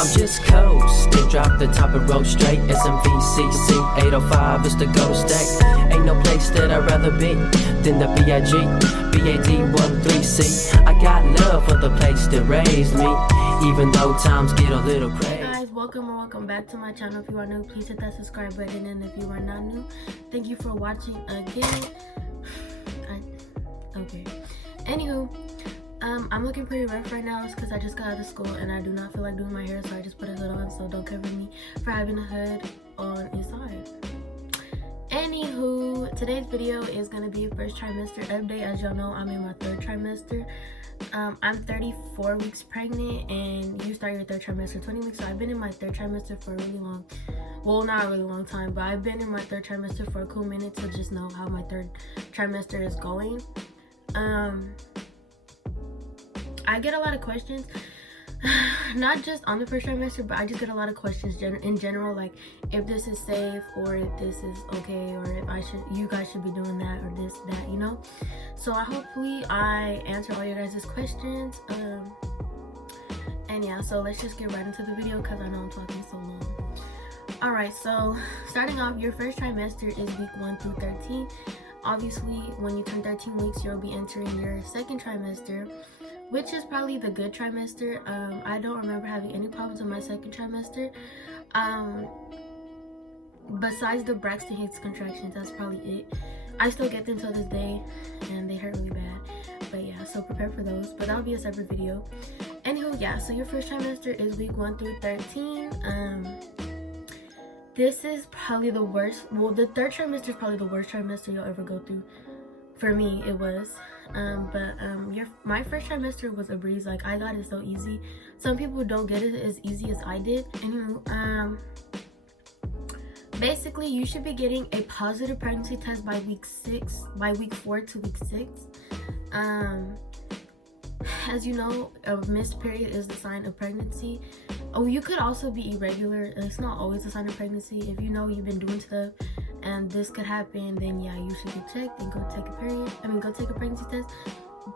I'm just coasting, drop the top and roll straight. SMVCC 805 is the go state. Ain't no place that I'd rather be than the BIG, BAD13C. I got love for the place that raised me, even though times get a little crazy. Hey guys, welcome back to my channel. If you are new, please hit that subscribe button, and if you are not new, thank you for watching again. Okay. Anywho, I'm looking pretty rough right now. It's because I just got out of school and I do not feel like doing my hair, so I just put a hood on. So don't cover me for having a hood on inside. Anywho, today's video is gonna be a first trimester update. As y'all know, I'm in my third trimester. I'm 34 weeks pregnant, and you start your third trimester 20 weeks. So I've been in my third trimester for a really long, well, not a really long time, but I've been in my third trimester for a cool minute to just know how my third trimester is going. I get a lot of questions, not just on the first trimester, but I just get a lot of questions in general, like if this is safe or if this is okay, or if you guys should be doing that or this, that, you know. So hopefully I answer all your guys' questions. And yeah, so let's just get right into the video because I know I'm talking so long. All right, so starting off, your first trimester is week 1 through 13. Obviously, when you turn 13 weeks, you'll be entering your second trimester, which is probably the good trimester. I don't remember having any problems in my second trimester. Besides the Braxton Hicks contractions, that's probably it. I still get them till this day, and they hurt really bad. But yeah, so prepare for those. But that'll be a separate video. Anywho, yeah, so your first trimester is week 1 through 13. This is probably the worst. Well, the third trimester is probably the worst trimester you'll ever go through. For me, it was. My first trimester was a breeze. Like, I got it so easy. Some people don't get it as easy as I did. Anyway, basically, you should be getting a positive pregnancy test by week 4 to week 6. As you know, a missed period is the sign of pregnancy. Oh, you could also be irregular. It's not always a sign of pregnancy. If you know you've been doing stuff and this could happen, then yeah, you should get checked and go take a pregnancy test.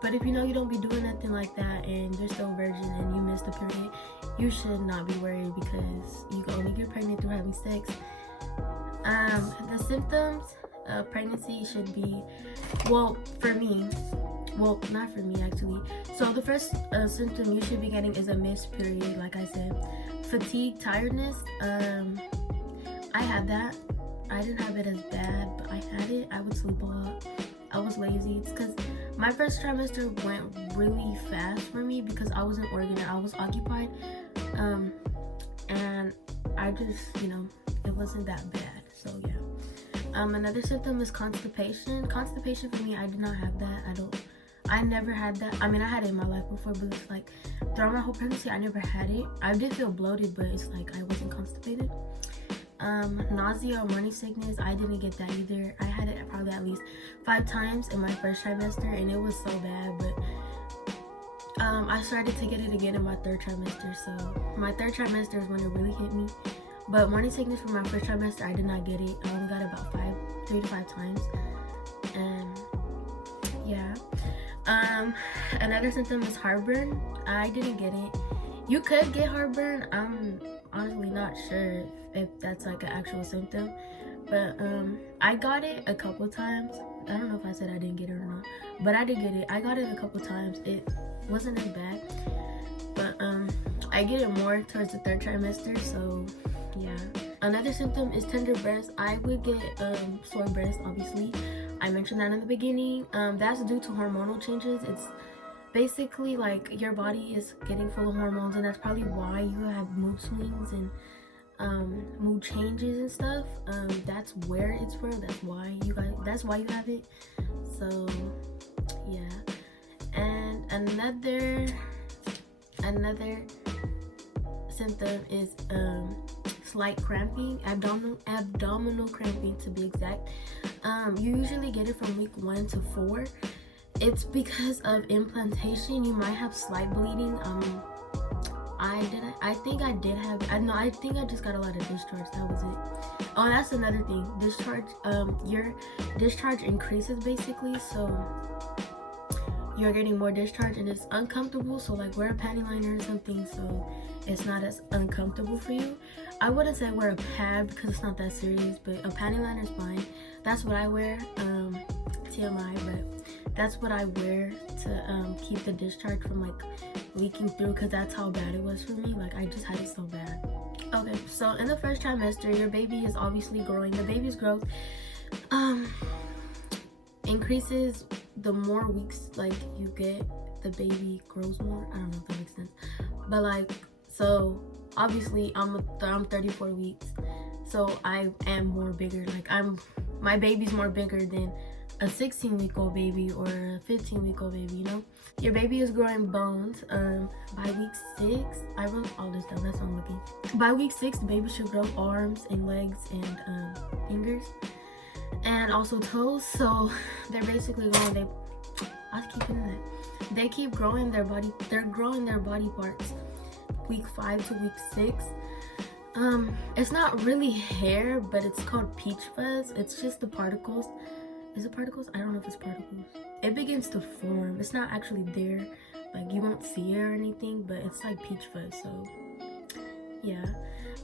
But if you know you don't be doing nothing like that and you're still a virgin and you missed a period, you should not be worried because you can only get pregnant through having sex. The symptoms of pregnancy should be, well, for me, well, not for me actually. So the first symptom you should be getting is a missed period, like I said. Fatigue, tiredness. I had that. I didn't have it as bad, but I had it. I would sleep a lot. I was lazy. It's because my first trimester went really fast for me because I wasn't organized. I was occupied. And I just, you know, it wasn't that bad. So yeah. Another symptom is constipation. Constipation for me, I did not have that. I never had that. I mean, I had it in my life before, but it's like throughout my whole pregnancy, I never had it. I did feel bloated, but it's like I wasn't constipated. Nausea or morning sickness, I didn't get that either. I had it probably at least 5 times in my first trimester, and it was so bad. But I started to get it again in my third trimester. So my third trimester is when it really hit me. But morning sickness for my first trimester, I did not get it. I only got it about 3 to 5 times. And yeah. Another symptom is heartburn. I didn't get it. You could get heartburn. I'm honestly not sure if that's like an actual symptom, but I got it a couple times. I don't know if I said I didn't get it or not, but I did get it. I got it a couple times. It wasn't as bad, but I get it more towards the third trimester. So yeah. Another symptom is tender breast. I would get sore breast, obviously. I mentioned that in the beginning. That's due to hormonal changes. It's basically like your body is getting full of hormones, and that's probably why you have mood swings and mood changes and stuff. That's where it's from. That's why you have it. So yeah. And another symptom is slight cramping, abdominal cramping to be exact. You usually get it from week 1 to 4. It's because of implantation. You might have slight bleeding. I think I did have it. I think I just got a lot of discharge. That was it. Oh, that's another thing. Discharge. Your discharge increases basically, so you're getting more discharge and it's uncomfortable. So like wear a panty liner or something so it's not as uncomfortable for you. I wouldn't say wear a pad because it's not that serious, but a panty liner is fine. That's what I wear. TMI, but that's what I wear to keep the discharge from like leaking through, because that's how bad it was for me. Like, I just had it so bad. Okay, so in the first trimester, your baby is obviously growing. The baby's growth increases the more weeks like you get. The baby grows more. I don't know if that makes sense, but like, so obviously I'm 34 weeks, so I am more bigger. Like, my baby's more bigger than a 16-week-old baby or a 15-week-old baby, you know. Your baby is growing bones. By week 6, I wrote all this down, that's what I'm looking. By week 6, the baby should grow arms and legs and fingers, and also toes. So they're basically going, they keep growing their body. They're growing their body parts week 5 to week 6. It's not really hair, but it's called peach fuzz. It's just the particles. Is it particles? I don't know if it's particles. It begins to form. It's not actually there, like you won't see it or anything, but it's like peach fuzz. So yeah.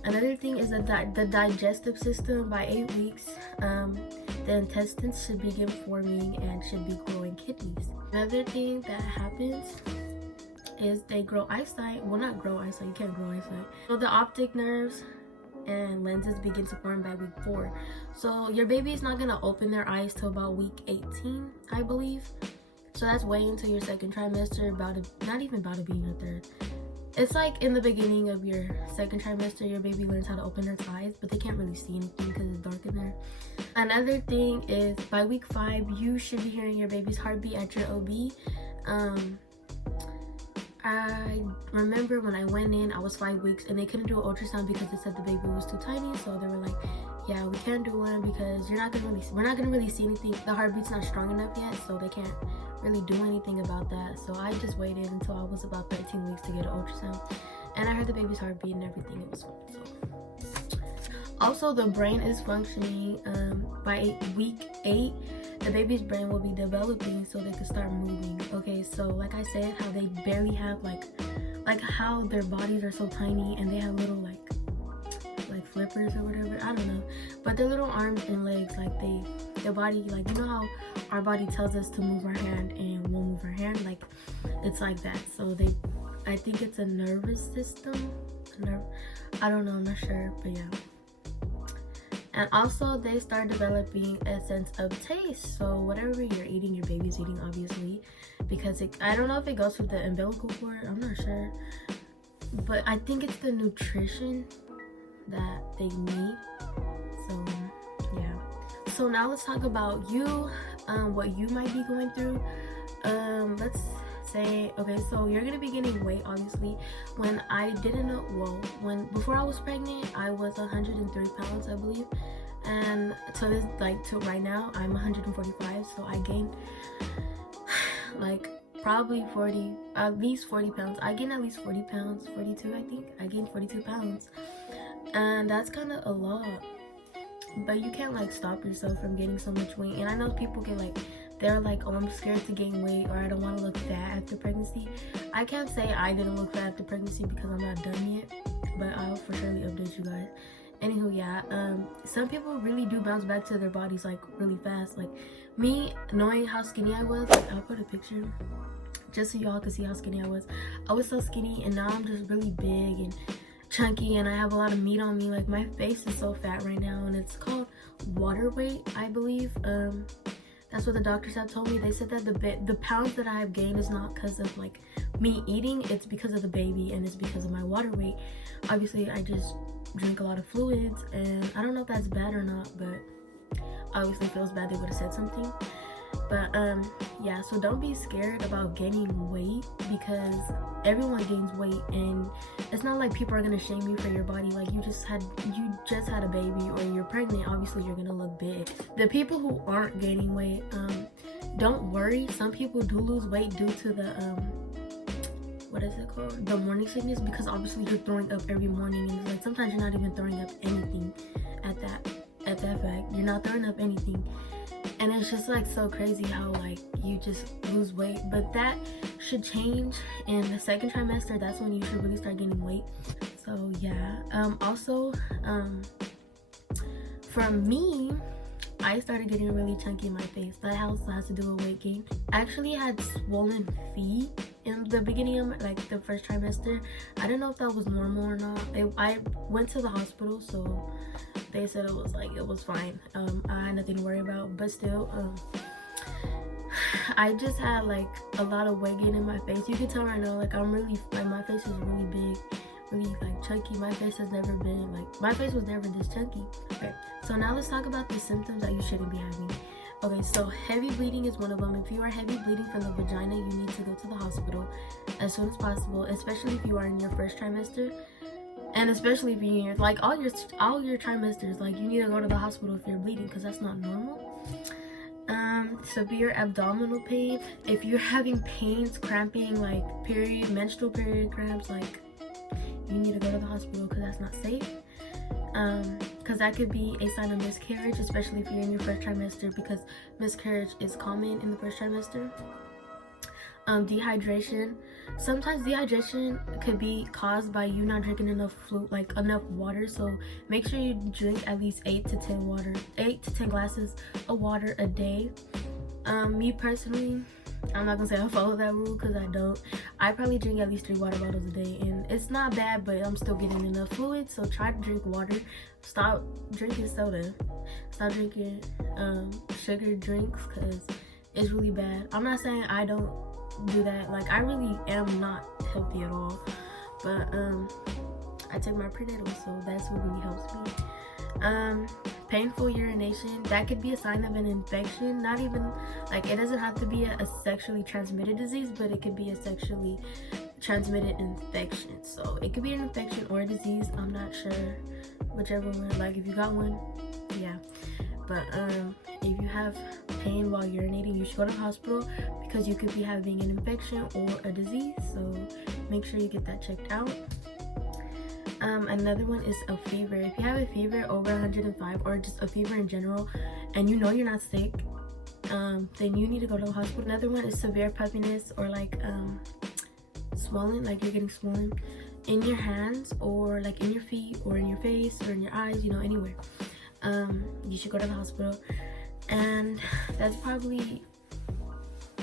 Another thing is that the digestive system, by 8 weeks, the intestines should begin forming and should be growing kidneys. Another thing that happens is they grow eyesight. Well, not grow eyesight, you can't grow eyesight. So the optic nerves and lenses begin to form by week 4. So your baby is not gonna open their eyes till about week 18, I believe. So that's way into your second trimester, not even about to be in your third. It's like in the beginning of your second trimester, your baby learns how to open their eyes, but they can't really see anything because it's dark in there. Another thing is, by week 5, you should be hearing your baby's heartbeat at your OB. I remember when I went in, I was 5 weeks and they couldn't do an ultrasound because they said the baby was too tiny. So they were like, yeah, we can't do one because we're not gonna really see anything. The heartbeat's not strong enough yet, so they can't really do anything about that. So I just waited until I was about 13 weeks to get an ultrasound, and I heard the baby's heartbeat and everything. It was fine. So also, the brain is functioning. By week 8, the baby's brain will be developing so they can start moving. Okay, so like I said, how they barely have like how their bodies are so tiny and they have little like flippers or whatever, I don't know, but their little arms and legs, like their body, like, you know how our body tells us to move our hand and we'll move our hand, like it's like that. So I think it's a nervous system, I don't know, I'm not sure, but yeah. And also they start developing a sense of taste. So whatever you're eating, your baby's eating, obviously, because I don't know if it goes with the umbilical cord, I'm not sure, but I think it's the nutrition that they need. So yeah. So now let's talk about you, what you might be going through. Let's say, okay, so you're gonna be gaining weight, obviously. When I didn't know, well, before I was pregnant, I was 103 pounds, I believe, and to right now, I'm 145. So I gained like probably at least 40 pounds. I gained at least 40 pounds, 42, I think. I gained 42 pounds, and that's kind of a lot. But you can't like stop yourself from getting so much weight. And I know people get like, they're like, oh, I'm scared to gain weight, or I don't want to look fat after pregnancy. I can't say I didn't look fat after pregnancy because I'm not done yet, but I'll for surely update you guys. Anywho, yeah, some people really do bounce back to their bodies like really fast. Like me, knowing how skinny I was, like, I'll put a picture just so y'all can see how skinny I was. I was so skinny, and now I'm just really big and chunky, and I have a lot of meat on me. Like, my face is so fat right now, and it's called water weight, I believe. That's what the doctors have told me. They said that the pounds that I have gained is not because of like me eating, it's because of the baby, and it's because of my water weight. Obviously, I just drink a lot of fluids, and I don't know if that's bad or not, but obviously it feels bad. They would have said something. But yeah, so don't be scared about gaining weight, because everyone gains weight, and it's not like people are gonna shame you for your body. Like, you just had a baby, or you're pregnant, obviously you're gonna look big. The people who aren't gaining weight, don't worry. Some people do lose weight due to the what is it called, the morning sickness, because obviously you're throwing up every morning, and it's like sometimes you're not even throwing up anything at that fact. You're not throwing up anything. And it's just like so crazy how like you just lose weight, but that should change in the second trimester. That's when you should really start gaining weight. So yeah, also for me, I started getting really chunky in my face. That also has to do with weight gain. I actually had swollen feet in the beginning of like the first trimester. I don't know if that was normal or not. I went to the hospital, so they said it was fine. I had nothing to worry about, but still, I just had like a lot of weight gain in my face. You can tell right now, like I'm really, like my face is really big, really like chunky. My face has never been like, my face was never this chunky. Okay, so now let's talk about the symptoms that you shouldn't be having. Okay, so heavy bleeding is one of them. If you are heavy bleeding from the vagina, you need to go to the hospital as soon as possible, especially if you are in your first trimester. And especially if you're like all your trimesters, like you need to go to the hospital if you're bleeding, because that's not normal. Severe abdominal pain. If you're having pains, cramping, like menstrual period cramps, like you need to go to the hospital because that's not safe. Because that could be a sign of miscarriage, especially if you're in your first trimester, because miscarriage is common in the first trimester. Dehydration. Sometimes dehydration could be caused by you not drinking enough fluid, like enough water. So make sure you drink at least 8 to 10 glasses of water a day. Me personally, I'm not gonna say I follow that rule because I don't. I probably drink at least 3 water bottles a day, and it's not bad, but I'm still getting enough fluid. So try to drink water. Stop drinking soda. Stop drinking sugar drinks because it's really bad. I'm not saying I don't do that. Like I really am not healthy at all, but I take my prenatal, so that's what really helps me. Painful urination, that could be a sign of an infection. Not even like, it doesn't have to be a sexually transmitted disease, but it could be a sexually transmitted infection. So it could be an infection or a disease, I'm not sure, whichever one. Like if you got one, yeah. But if you have pain while urinating, you should go to the hospital because you could be having an infection or a disease. So make sure you get that checked out. Another one is a fever. If you have a fever over 105 or just a fever in general and you know you're not sick, then you need to go to the hospital. Another one is severe puffiness or like swollen, like you're getting swollen in your hands or like in your feet or in your face or in your eyes, you know, anywhere. You should go to the hospital. And that's probably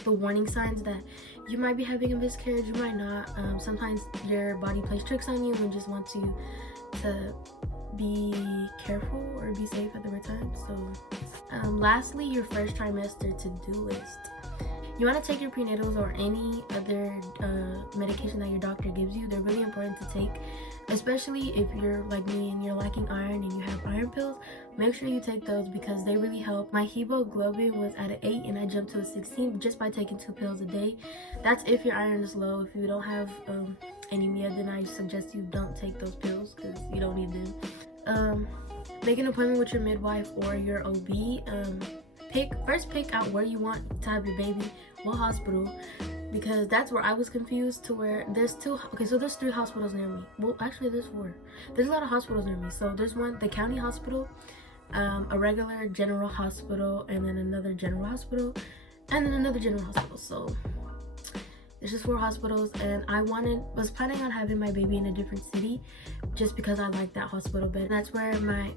the warning signs that you might be having a miscarriage, you might not. Sometimes your body plays tricks on you and just wants you to be careful or be safe at the right time. So lastly, your first trimester to-do list. You want to take your prenatals or any other medication that your doctor gives you. They're really important to take, especially if you're like me and you're lacking iron and you have iron pills. Make sure you take those because they really help. My hemoglobin was at an 8 and I jumped to a 16 just by taking 2 pills a day. That's if your iron is low. If you don't have anemia, then I suggest you don't take those pills because you don't need them. Make an appointment with your midwife or your OB. First pick out where you want to have your baby, what hospital, because that's where I was confused to where there's 3 hospitals near me. Well, actually there's 4. There's a lot of hospitals near me. So there's one, the county hospital, a regular general hospital, and then another general hospital, and then another general hospital. So there's just 4 hospitals, and I was planning on having my baby in a different city just because I like that hospital better. That's where my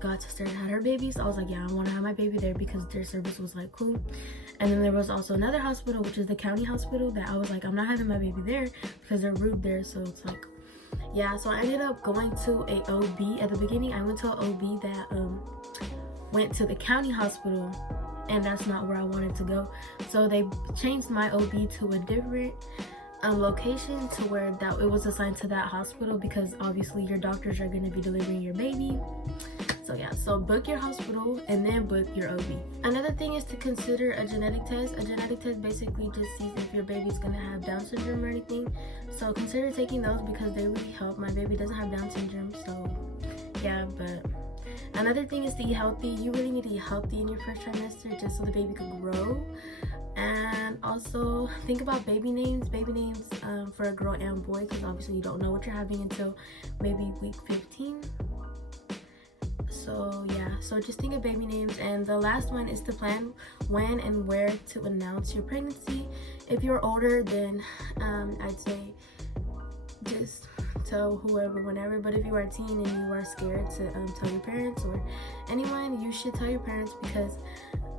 god sister had her baby, so I was like, yeah, I want to have my baby there because their service was like cool. And then there was also another hospital, which is the county hospital, that I was like, I'm not having my baby there because they're rude there. So it's like, yeah, so I ended up going to a OB. At the beginning, I went to an OB that went to the county hospital, and that's not where I wanted to go. So they changed my OB to a different location to where it was assigned to that hospital because obviously your doctors are going to be delivering your baby. So yeah, so book your hospital and then book your OB. Another thing is to consider a genetic test. A genetic test basically just sees if your baby's going to have Down syndrome or anything. So consider taking those because they really help. My baby doesn't have Down syndrome, so yeah. But another thing is to eat healthy. You really need to eat healthy in your first trimester just so the baby can grow. And also think about baby names for a girl and boy, because obviously you don't know what you're having until maybe week 15. So yeah, so just think of baby names. And the last one is to plan when and where to announce your pregnancy. If you're older, then I'd say just tell whoever, whenever. But if you are a teen and you are scared to tell your parents or anyone, you should tell your parents, because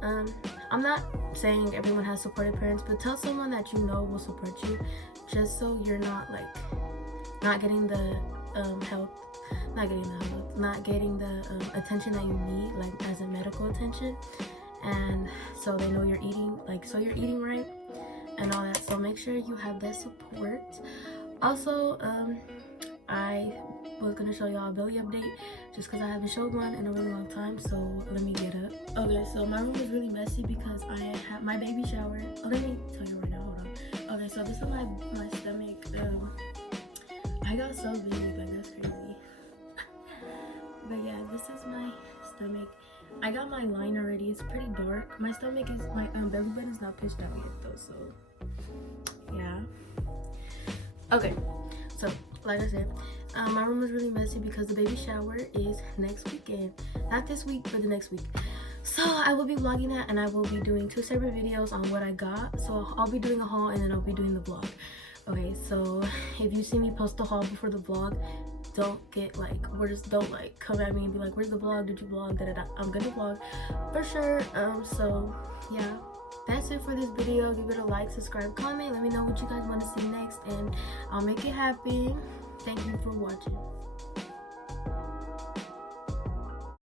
I'm not saying everyone has supportive parents, but tell someone that you know will support you, just so you're not like not getting the attention that you need, like as a medical attention. And so they know you're eating, like, so you're eating right and all that. So make sure you have that support. Also, I was gonna show y'all a belly update just because I haven't showed one in a really long time. So let me get up. Okay, so my room is really messy because I had my baby shower. Oh, let me tell you right now, hold on. Okay, so this is my stomach. I got so big, like that's crazy. But yeah, this is my stomach. I got my line already. It's pretty dark. My stomach is, my belly button is not pitched out yet though, so yeah. Okay, so like I said, my room is really messy because the baby shower is next weekend. Not this week, but the next week. So I will be vlogging that, and I will be doing 2 separate videos on what I got. So I'll be doing a haul, and then I'll be doing the vlog. Okay, so if you see me post the haul before the vlog, don't get like, don't like come at me and be like, where's the vlog, did you vlog, da-da-da. I'm gonna vlog for sure. So yeah, that's it for this video. Give it a like, subscribe, comment, let me know what you guys want to see next, and I'll make it happen. Thank you for watching.